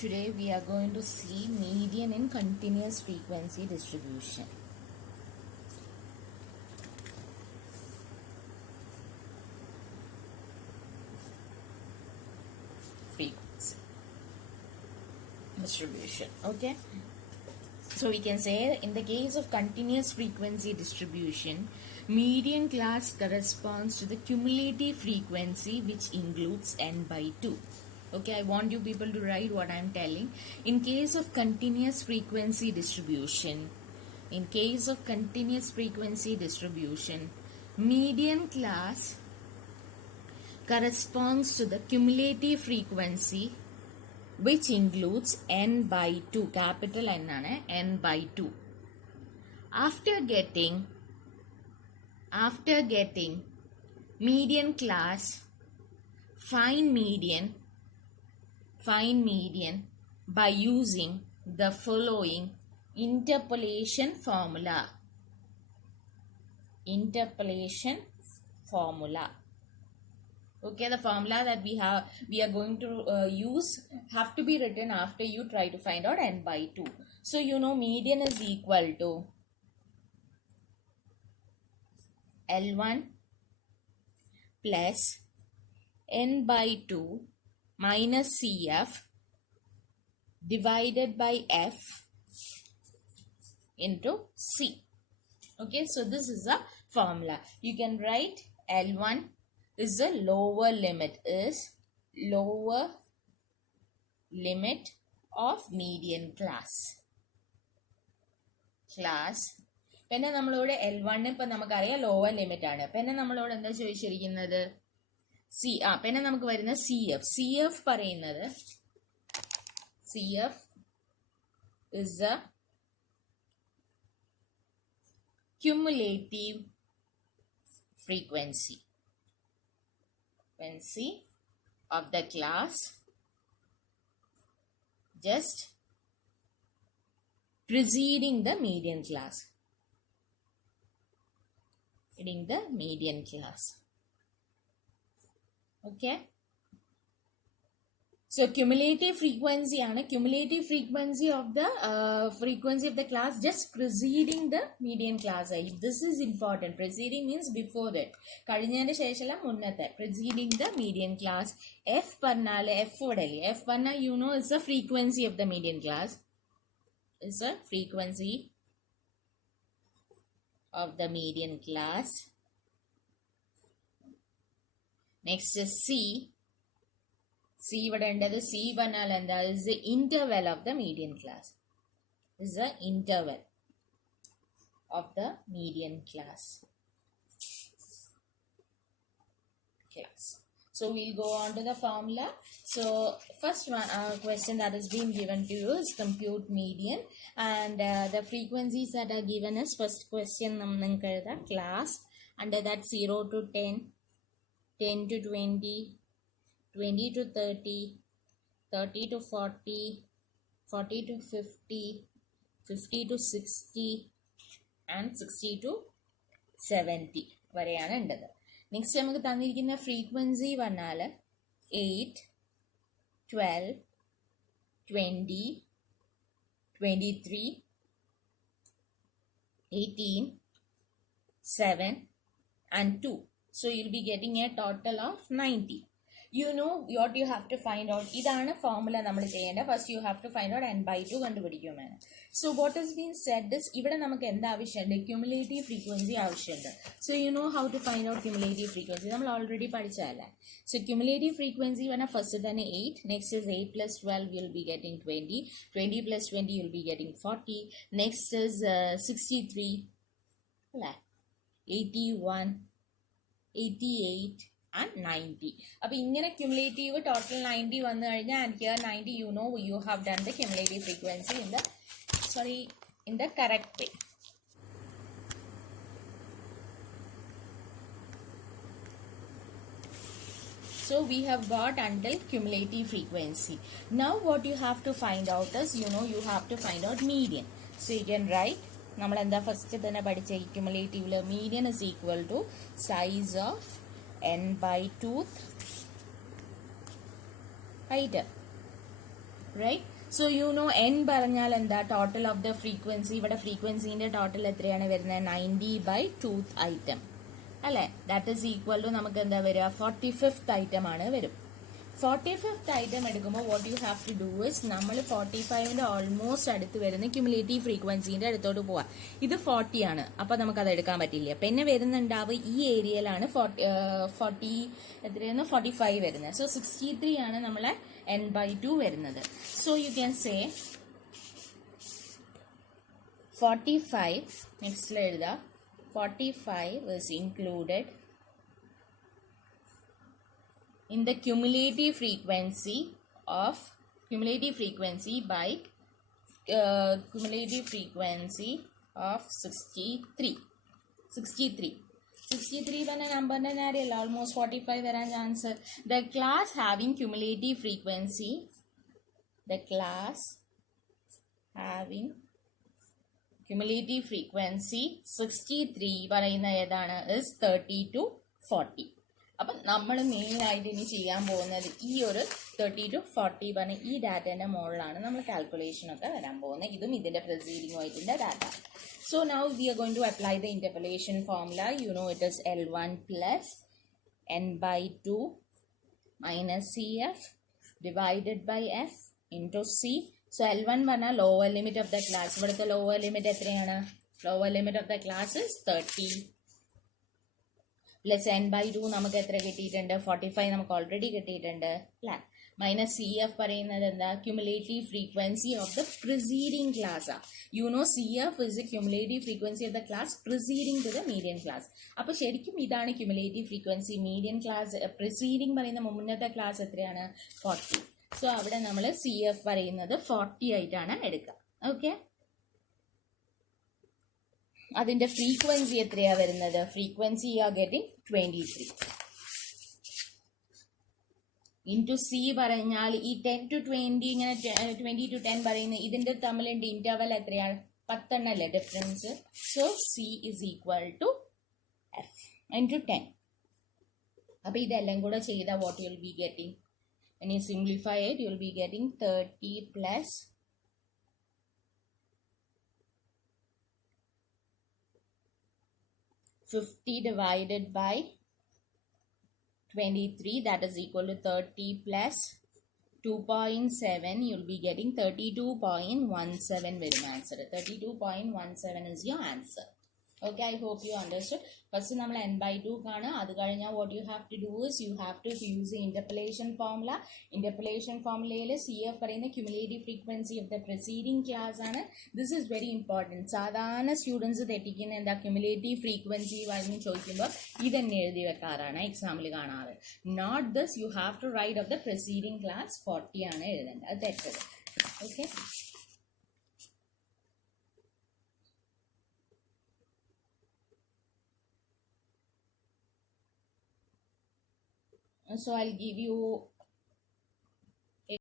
Today we are going to see median in continuous frequency distribution. Frequency distribution. Okay. So we can say in the case of continuous frequency distribution, median class corresponds to the cumulative frequency which includes n by 2. Okay, I want you people to write what I am telling. In case of continuous frequency distribution, median class corresponds to the cumulative frequency which includes n by 2, capital N ആണ്, n by 2. After getting median class, find median by using the following interpolation formula. Okay, the formula that we are going to use have to be written after you try to find out n by 2. So you know median is equal to L1 plus n by 2 minus CF divided by F into C. Okay, so this is a formula. You can write L1 is the lower limit of median class. പിന്നെ നമ്മളോട് L1 ഇപ്പൊ നമുക്കറിയാം lower limit ആണ്. പിന്നെ നമ്മളോട് എന്താ ചോദിച്ചിരിക്കുന്നത്? പിന്നെ നമുക്ക് വരുന്ന CF പറയുന്നത് CF is the cumulative frequency of the class just preceding the median class. Okay. So cumulative frequency of the frequency of the class just preceding the median class. This is important. Preceding means before that. കഴിഞ്ഞതിന്റെ ശേഷമല്ല മുന്നത്തെ. Preceding the median class. F പറഞ്ഞാൽ you know is the frequency of the median class. Is the frequency of the median class. Next is C ഇവിടെ ഉണ്ടത് C പറഞ്ഞാൽ എന്താ? is the interval of the median class. So we'll go on to the formula. So first one question that has been given to you is compute median, and the frequencies that are given is first question class, under that 0 to 10, 10 to 20, 20 to 30, 30 to 40, 40 to 50, 50 to 60 and 60 to 70 വരെയാണ് ഉള്ളത്. നെക്സ്റ്റ് നമുക്ക് തന്നിരിക്കുന്ന ഫ്രീക്വൻസി പറഞ്ഞാൽ 8, 12, 20, 23, 18, 7 and 2. So you'll be getting a total of 90. You know what you have to find out. ഇതാണ് formula നമ്മൾ ചെയ്യേണ്ടത്. First you have to find out n by 2 കണ്ടുപിടിക്കുമെന്ന്. So what has been said is ഇവിടെ നമുക്ക് എന്ത് ആവശ്യമുണ്ട്? ക്യുമുലേറ്റീവ് ഫ്രീക്വൻസി ആവശ്യമുണ്ട്. So you know how to find out cumulative frequency. നമ്മൾ ഓൾറെഡി പഠിച്ചതല്ലേ. സോ ക്യുമുലേറ്റീവ് ഫ്രീക്വൻസി പറഞ്ഞാൽ ഫസ്റ്റ് തന്നെ 8, next is 8 plus 12 you'll be getting 20, 20 plus 20 you'll be getting 40, next is 63 അല്ലേ, 81, 88 and 90. അപ്പോൾ ഇങ്ങനെ ക്യുമുലേറ്റീവ് ടോട്ടൽ 90 വന്നു കഴിഞ്ഞാൽ and here 90 you know you have done the cumulative frequency in the correct way. So we have got until cumulative frequency. Now what you have to find out is you have to find out median. So you can write നമ്മൾ എന്താ ഫസ്റ്റ് തന്നെ പഠിച്ച ക്യുമുലേറ്റീവില് median is equal to size of n by 2th right right? So you know n പറഞ്ഞാൽ എന്താ total of the frequency. ഇവിടെ ഫ്രീക്വൻസിന്റെ ടോട്ടൽ എത്രയാണ് വരുന്നത് 90 by 2th item അല്ലെ. ദാറ്റ് ഈസ് ഈക്വൽ ടു നമുക്ക് എന്താ വരിക 45th item ആണ് വരും. 45th item എടുക്കുമ്പോൾ what you have to do is നമ്മൾ 45ന്റെ ഓൾമോസ്റ്റ് അടുത്ത് വരുന്ന ക്യുമുലേറ്റീവ് ഫ്രീക്വൻസിന്റെ അടുത്തോട്ട് പോവാ. ഇത് 40 ആണ്, അപ്പൊ നമുക്ക് അത് എടുക്കാൻ പറ്റില്ല. പിന്നെ വരുന്നുണ്ടാവുക ഈ ഏരിയയിലാണ് 40 എത്രയാണ് 45 വരുന്നത്. സോ 63 ആണ് നമ്മളെ n/2 വരുന്നത്. സോ യു ക്യാൻ സേ 45 നെക്സ്റ്റിൽ എഴുതാം. 45 is included in the cumulative frequency by cumulative frequency of 63 പറഞ്ഞ നമ്പറിന്റെ നേരെയല്ല ഓൾമോസ്റ്റ് 45 വരാൻ chance. The class having cumulative frequency cumulative frequency 63 പറയുന്ന ഏതാണ് is 30 to 40. അപ്പം നമ്മൾ മെയിൻ ആയിട്ട് ഇനി ചെയ്യാൻ പോകുന്നത് ഈ ഒരു 30 to 40 പറഞ്ഞ ഈ ഡാറ്റേന്റെ മുകളിലാണ് നമ്മൾ കാൽക്കുലേഷൻ ഒക്കെ വരാൻ പോകുന്നത്. ഇതും ഇതിന്റെ പ്രിസീഡിംഗുമായിട്ടിന്റെ data. So now we are going to apply the interpolation formula. You know it is L1 plus n/2 minus CF divided by F into C. So L1 പറഞ്ഞാൽ lower limit of the class. ഇവിടുത്തെ lower limit എത്രയാണ്? Lower limit of the class is 30 plus n/2 നമുക്ക് എത്ര കിട്ടിയിട്ടുണ്ട്? 45 നമുക്ക് ഓൾറെഡി കിട്ടിയിട്ടുണ്ട്. Minus CF പറയുന്നത് എന്താ? Cumulative frequency of the preceding class. You know CF is the cumulative frequency of the class preceding to the median class. അപ്പൊ ശരിക്കും ഇതാണ് cumulative frequency. Median class preceding പറയുന്ന മുന്നത്തെ ക്ലാസ് എത്രയാണ്? 40. സോ അവിടെ നമ്മൾ CF പറയുന്നത് 40 ആയിട്ടാണ് എടുക്കുക. ഓക്കെ, അതിന്റെ ഫ്രീക്വൻസി എത്രയാ വരുന്നത്? Frequency you are getting 23 into C പറഞ്ഞാൽ ഈ 10 to 20 ഇങ്ങനെ 20 to 10 പറയുന്ന ഇതിന്റെ തമ്മിലുണ്ട് ഇന്റർവൽ എത്രയാണ്? 10 അല്ലേ difference. So C is equal to F into 10. അപ്പൊ ഇതെല്ലാം കൂടെ ചെയ്താൽ what you will be getting? when you simplify it you will be getting 30 plus 50 divided by 23, that is equal to 30 plus 2.7. you will be getting 32.17 very answer. 32.17 is your answer. Okay, I hope you understood. First നമ്മൾ n/2 കാണുക. അത് കഴിഞ്ഞാൽ what you have to do is you have to use the interpolation formula. interpolation formula CF പറയുന്ന cumulative frequency of the preceding class ആണ്. This is very important. സാധാരണ സ്റ്റുഡൻസ് തെറ്റിക്കുന്ന എന്താ? cumulative frequency വന്ന് ചോദിക്കുമ്പോൾ ഇതന്നെ എഴുതി വെക്കാറാണ്, എക്സാമിൽ കാണാറ്. not this, you have to write of the preceding class 40 ആണ് എഴുതേണ്ടത്. അത് തെറ്റത്. Okay, so I'll give you